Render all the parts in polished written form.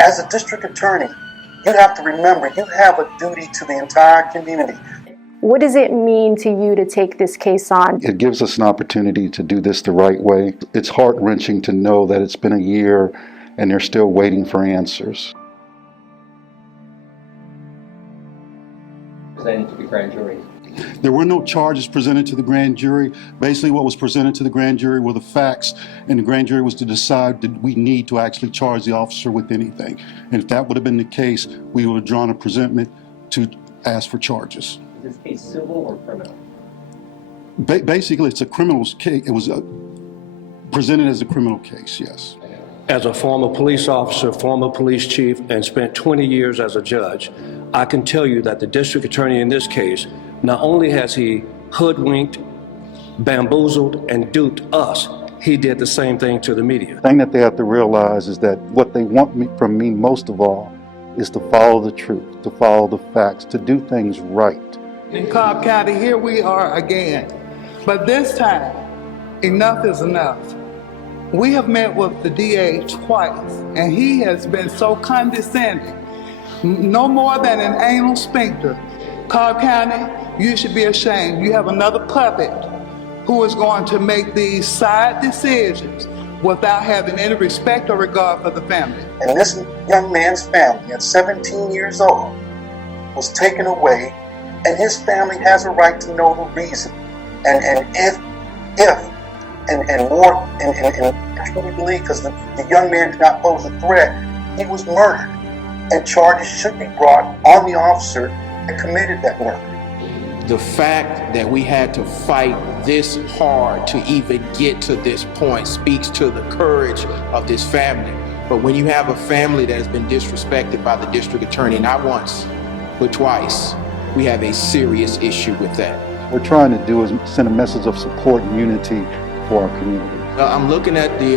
As a district attorney, you have to remember you have a duty to the entire community. What does it mean to you to take this case on? It gives us an opportunity to do this the right way. It's heart-wrenching to know that it's been a year and they're still waiting for answers. Presented to the grand jury. There were no charges presented to the grand jury. Basically, what was presented to the grand jury were the facts, and the grand jury was to decide did we need to actually charge the officer with anything. And if that would have been the case, we would have drawn a presentment to ask for charges. Is this case civil or criminal? Basically, it's a criminal case. It was presented as a criminal case, yes. As a former police officer, former police chief, and spent 20 years as a judge, I can tell you that the district attorney in this case, not only has he hoodwinked, bamboozled, and duped us, he did the same thing to the media. The thing that they have to realize is that what they want from me most of all is to follow the truth, to follow the facts, to do things right. In Cobb County, here we are again. But this time, enough is enough. We have met with the DA twice, and he has been so condescending. No more than an anal sphincter. Cobb County, you should be ashamed. You have another puppet who is going to make these side decisions without having any respect or regard for the family. And this young man's family at 17 years old was taken away, and his family has a right to know the reason. And if truly believe, because the young man did not pose a threat, he was murdered, and charges should be brought on the officer that committed that murder. The fact that we had to fight this hard to even get to this point speaks to the courage of this family. But when you have a family that has been disrespected by the district attorney, not once, but twice, we have a serious issue with that. What we're trying to do is send a message of support and unity for our community. I'm looking at the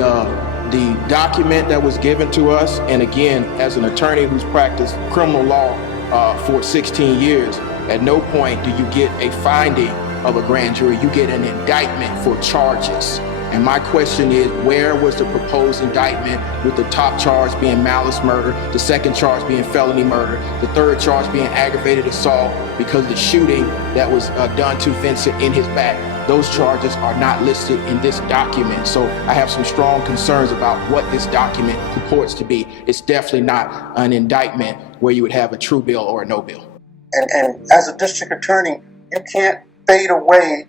document that was given to us, and again, as an attorney who's practiced criminal law for 16 years, at no point do you get a finding of a grand jury. You get an indictment for charges. And my question is, where was the proposed indictment, with the top charge being malice murder, the second charge being felony murder, the third charge being aggravated assault because of the shooting that was done to Vincent in his back? Those charges are not listed in this document. So I have some strong concerns about what this document purports to be. It's definitely not an indictment where you would have a true bill or a no bill. And as a district attorney, you can't fade away,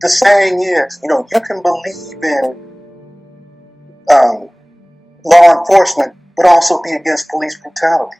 the saying is, you can believe in law enforcement, but also be against police brutality.